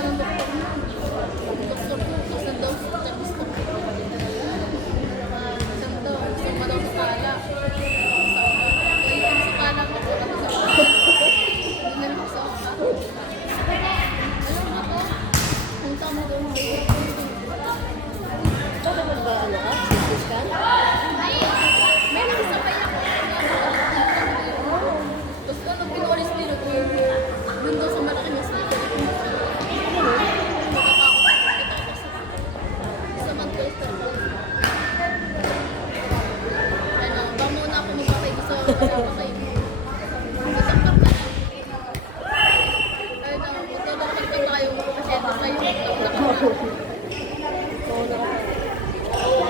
ng doktor na. Doktor ko, kasi daw sa tapos ko. Isang daw, gusto mo daw sa kala. Kaya yung sa kala ko, wala ko sa kala. Hindi na sa kala. Alam mo to, punta mo daw mo. Ito naman ba ano ka? CT scan? May nakasabay ako. Basta nung pinolis nila ko, dun daw sa malaki mas sa Manchester ko. Ano, ba muna ako magpapay sa kasama kayo. Magkakap ka na. Ano, magkakap ka tayo. Kasi ito kayo. Oo,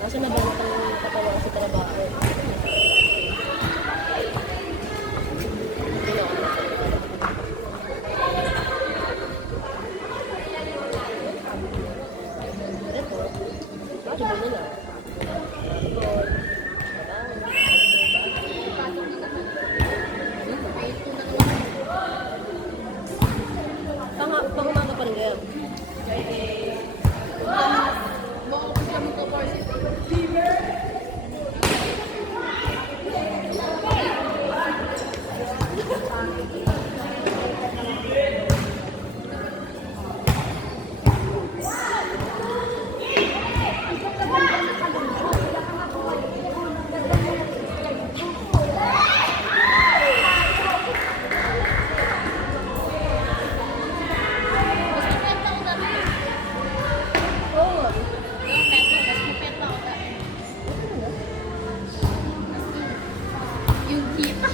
kasi nabangat ang katawan sa trabaho. Ito, bakit ba nila? Pangumaga pa rin kayo. Baka ko siya magkakorsit. Mas mapenta ko dati. Oo. Mas mapenta ko dati. Yung kita.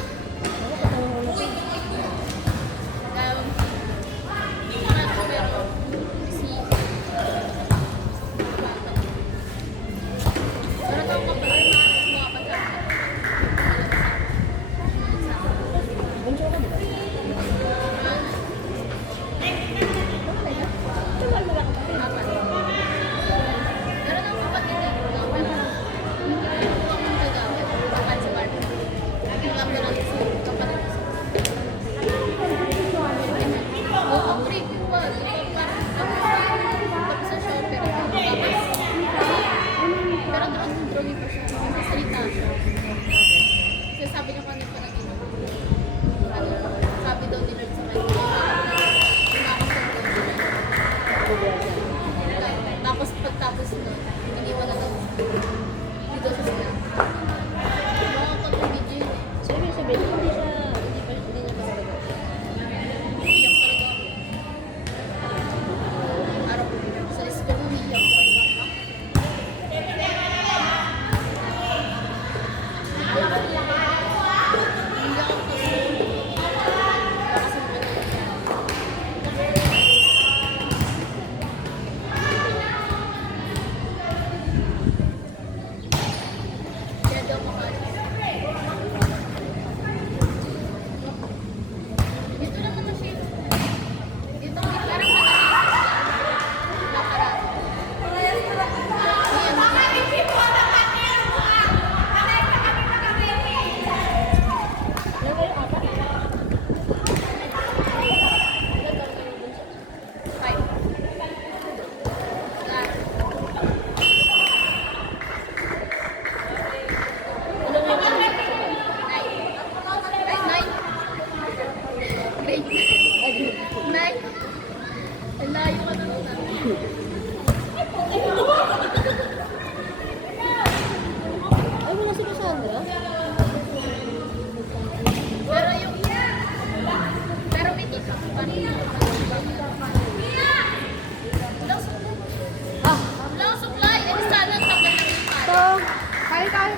Bunso ka ba? Pero drawing pa siya. Salita siya. Kasi sabi niya kanina na ano, sabi daw nila sa kanya. Tapos pagtapos nun, iniwan na daw. Hindi daw siya sila. Mga pag-video yun eh. Sabi, hindi niya ba talaga? Iyak talaga ako. Araw ko, sa school umiyak ko. Umiyak ako kasi kaya daw makalis. Dito naman na siya. Dito parang Ilan kayo? Apat? Ilan kayo? Layo ka na nun. Ay, wala si Cassandra? Pero yung pero may tita pa rin. Ah, Wala akong supply. Eh, sana tagal na yung pa. ito. Kaya tayo.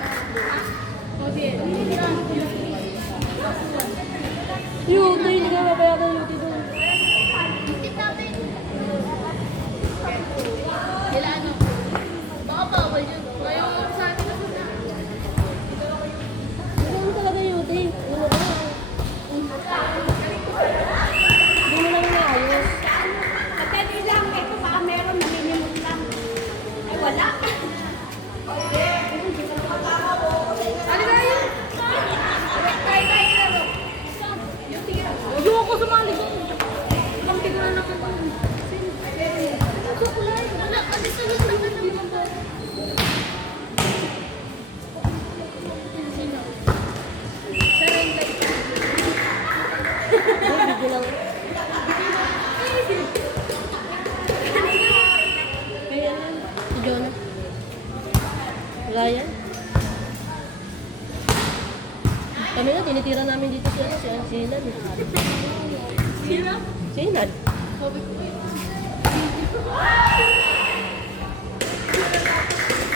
Yung hindi ka mabayaran yung dito. Hindi namin. Sila ano? Baka bawal yun. Ngayon sa atin na sila. Ano talaga yung day? Ano ba? Hindi mo lang inaayos. Madali lang, ito baka meron nalilimot lang. Ay wala. yan. Kami na, tinitira namin dito si Sinan. Sino? Sinan. Sabi ko eh.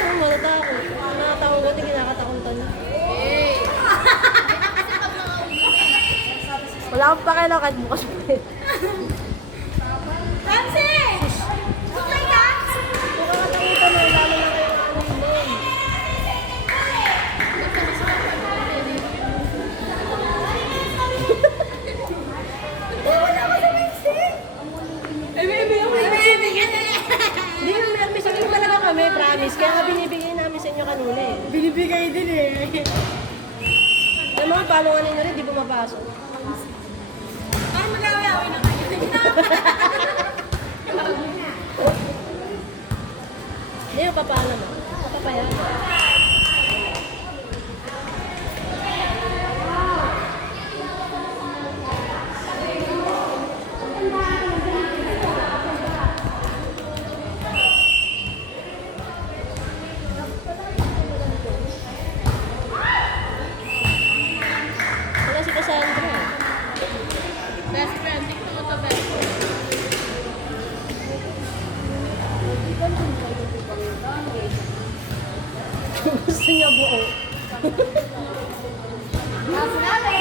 Ang matatakot. Nakatawa ko, kinakatakutan niya. Eh. Kasi pag nakauwi eh. Wala akong pakialam kahit bukas pa eh. Ramsey! Okay ka? Kung kakatakutan mo, lalo na kayo ano yun. Wala ko sa Ramsey! Ay, baby, Hindi, may sabihin talaga kami, promise. Kaya nga binibigay namin sa inyo kanina eh. Binibigay din eh. Yung mga palungan nyo rin, di bumapasok. Parang mag-away-away na kayo. Hindi, yung papaalam mo. Papayan. Wala si Cassandra. Best friend, tingnan mo to best friend. Gusto niya buo. Kaso namin.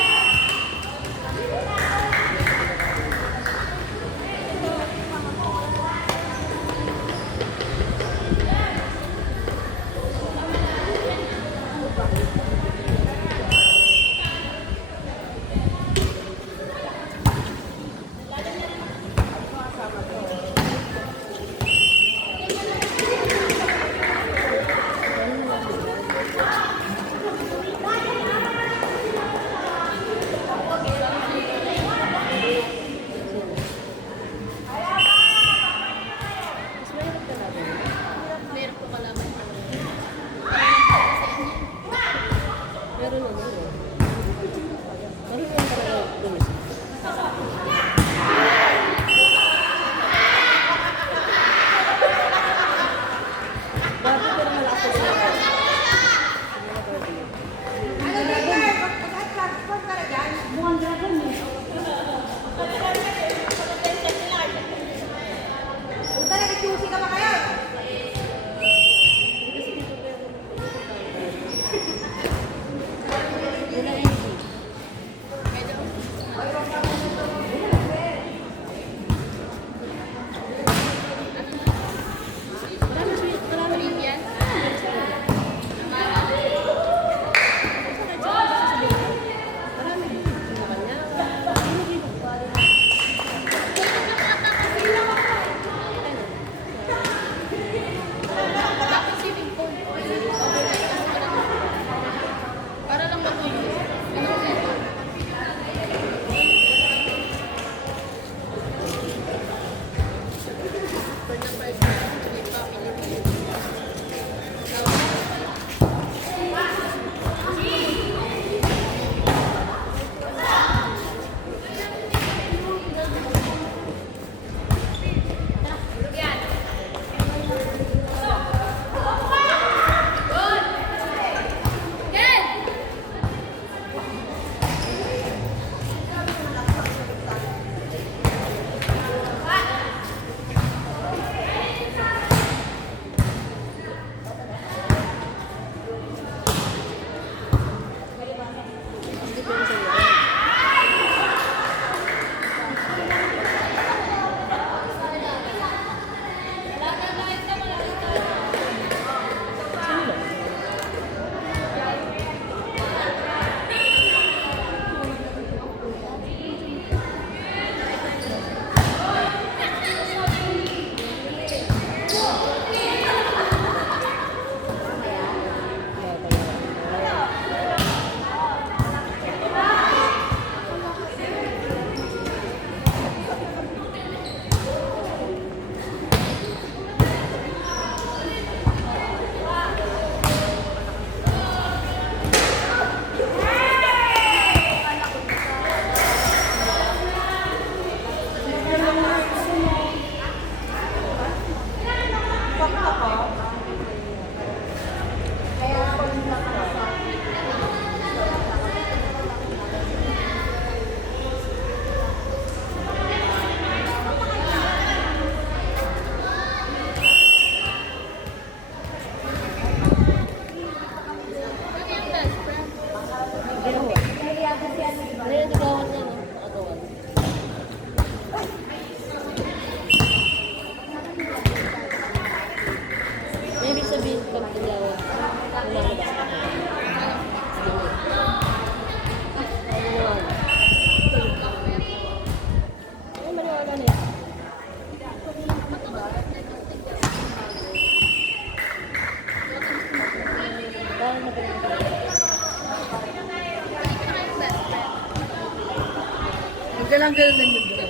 Galang-galang lang yung bro.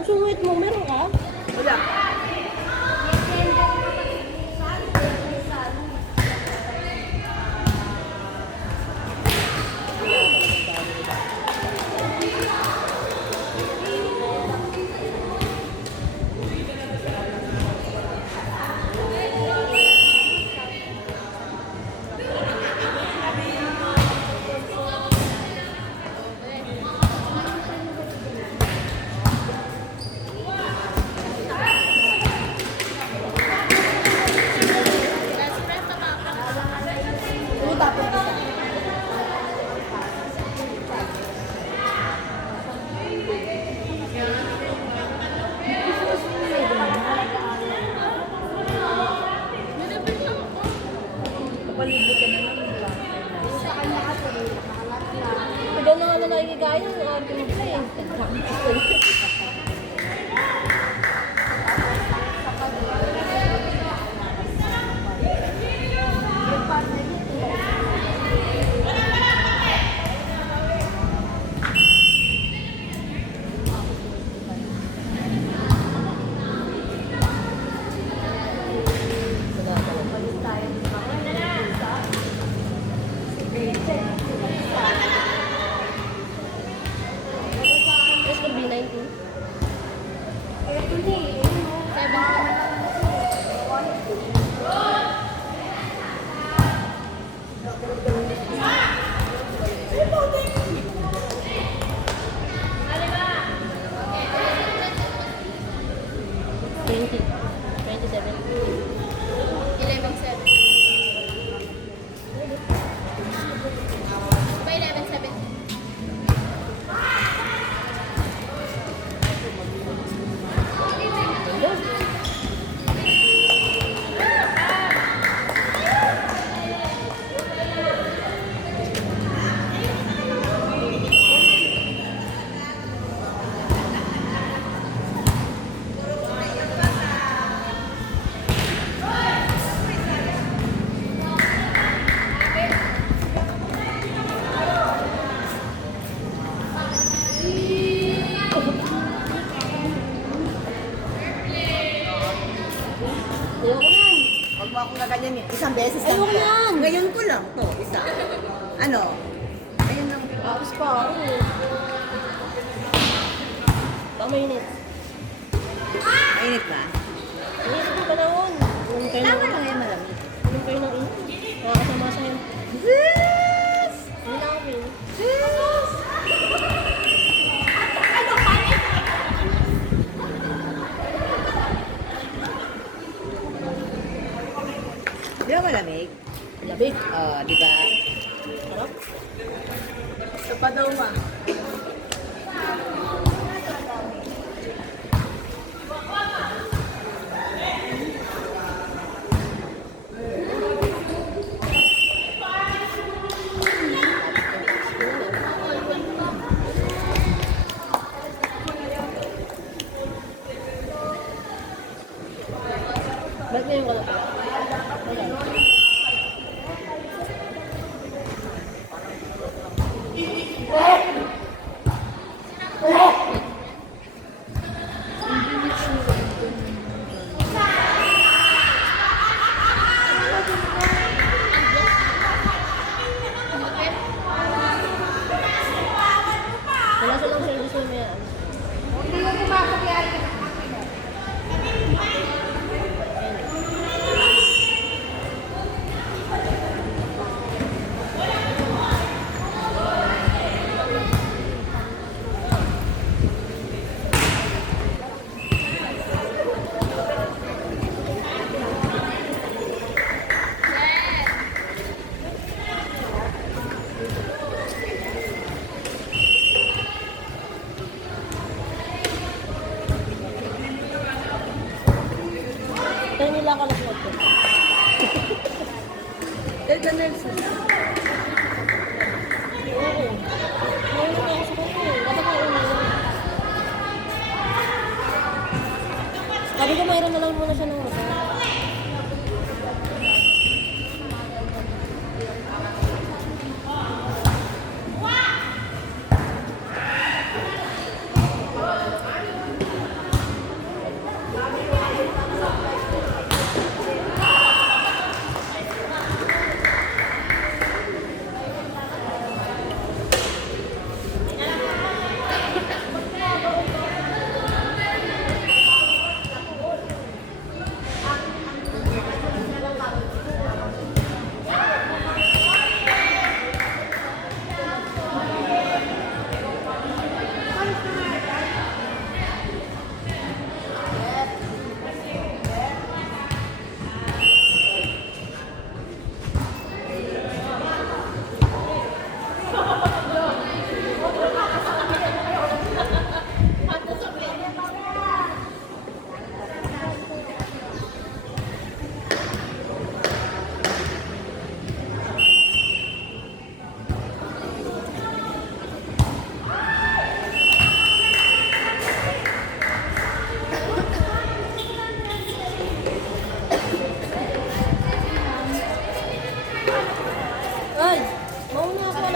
Ang sungit mo, meron ka? Wala. Best friend pa ba? Ano tapos isa? Nilabit lang ako. Kapalibot ka na lang. Ikaw na nga nakikigaya ng arte mo pa eh. Mas ka B19? Twenty. 27. 11-7. Ba 11-7? Ayoko yan. Huwag mo akong gaganyan yun. Isang beses lang. Ayoko yan. Ngayon ko lang to, isa. Ano? Ayun lang. Tapos pa ako eh. Tama yun eh. Mainit ba? Mainit yung panahon. Inom kayo Tama ng na ngayon malamig. inom kayo ng inom. Nakakasama sa akin. Yes! Hindi na ako eh. Yes! Di ba malamig? Labig. Oo, di ba? Sarap. Ito pa daw ma. Ba't ngayon ka na pala? Okay. Wala silang service mo yan. Kaya nila ako nag-vlog ko. There's a nurse. Oo. Ngayon na ako sa kanya eh. Dapat ako uminom. Sabi ko mayroon na lang muna siya ng mata.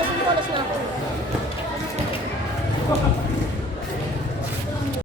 Sumulas na ako.